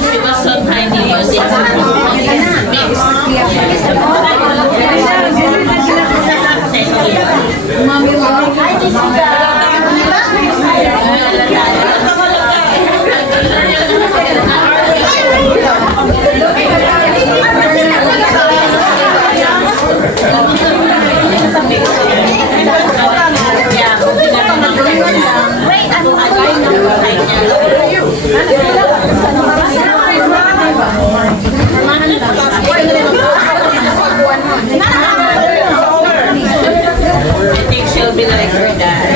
She was so tiny. I think she'll be like her dad.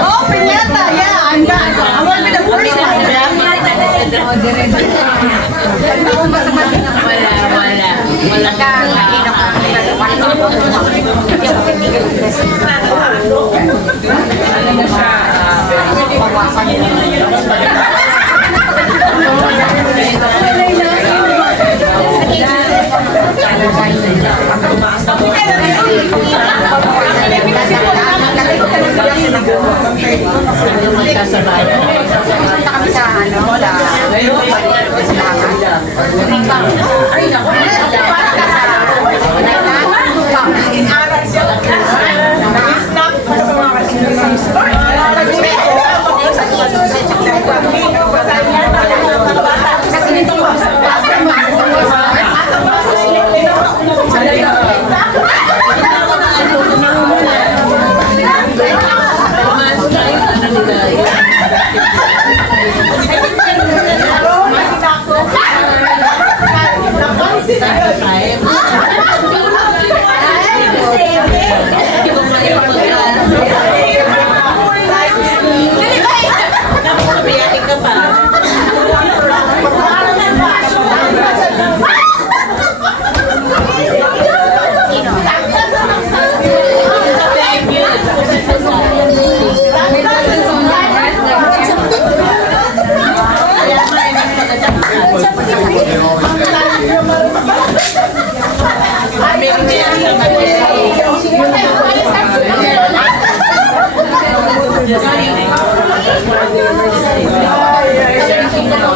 Oh, piñata, yeah, I'm done. I want to be the first one. Wala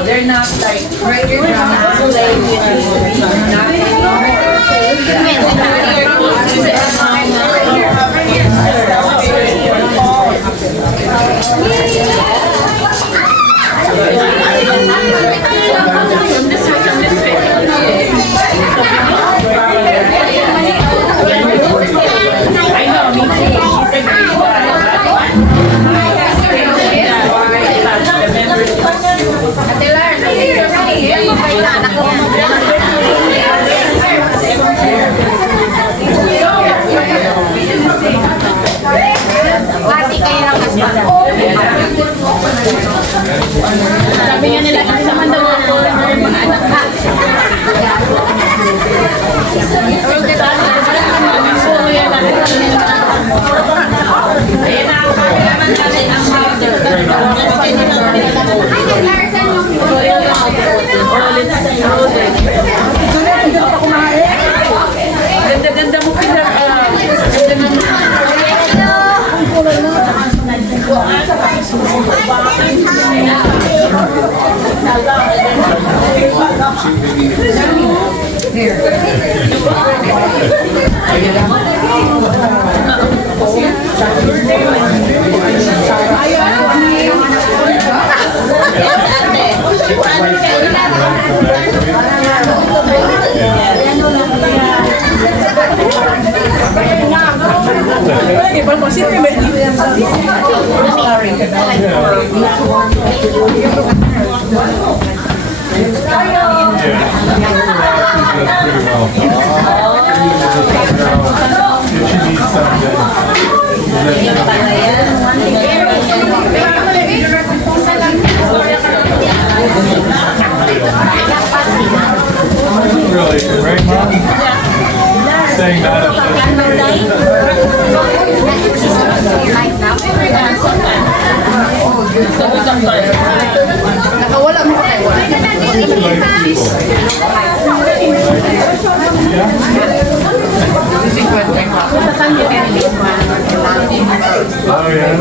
They're not like regular sabi nga nila, isa man daw ako, mga anak ka. Ganda-ganda mo, Pilar. Pati Right, Mom? Saying that up Nakawala mo kayo. Oh, yeah.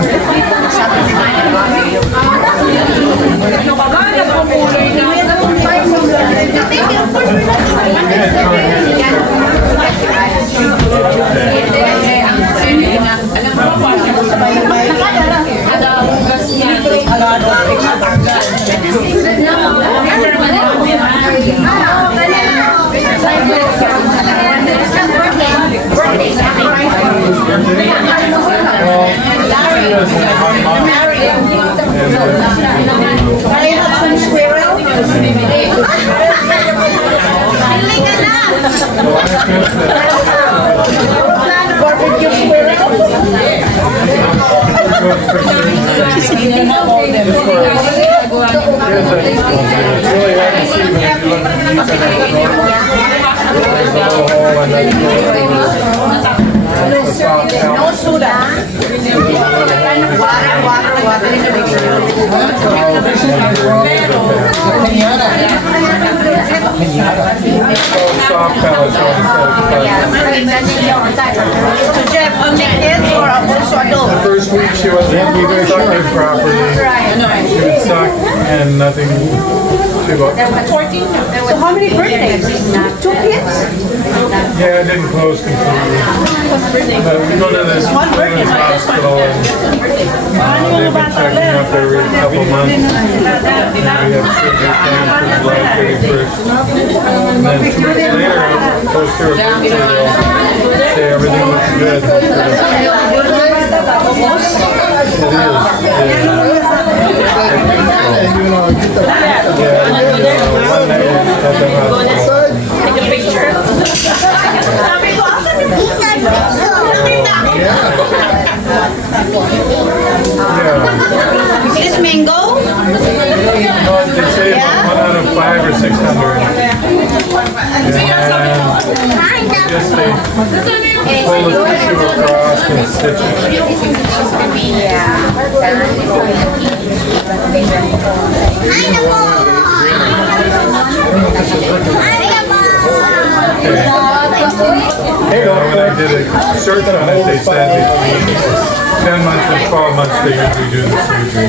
No soda. Water. Soft pellets So Jeff, only kids or also adults? First week she wasn't sucking properly. She would suck and nothing. She would, So how many birthdays? 2 kids? yeah, it didn't close completely. But we go to this women's hospital and they've been checking up every couple months. We have surgery planned for July 31st. And then 2 weeks later, I was close to her birthday. Say everything looks good. Take a picture. Is this mango? They say about 1 out of 5 or 600. Just they pull the tissue across and stitch it. When I did a search on it, they said between 10 months and 12 months they usually do the surgery.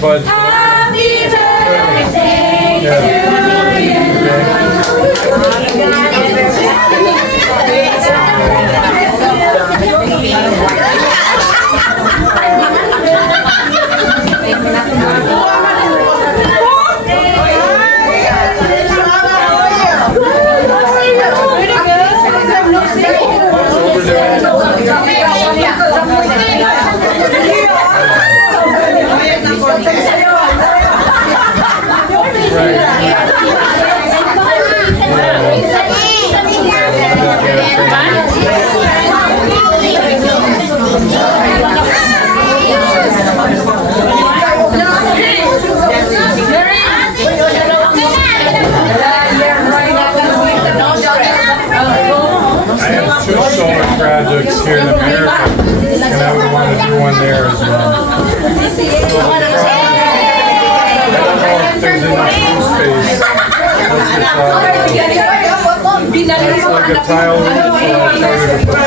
But I would want to do one there as well. I don't know if there's enough roof space. That's the problem. It's like a tile roof, so I'm trying to put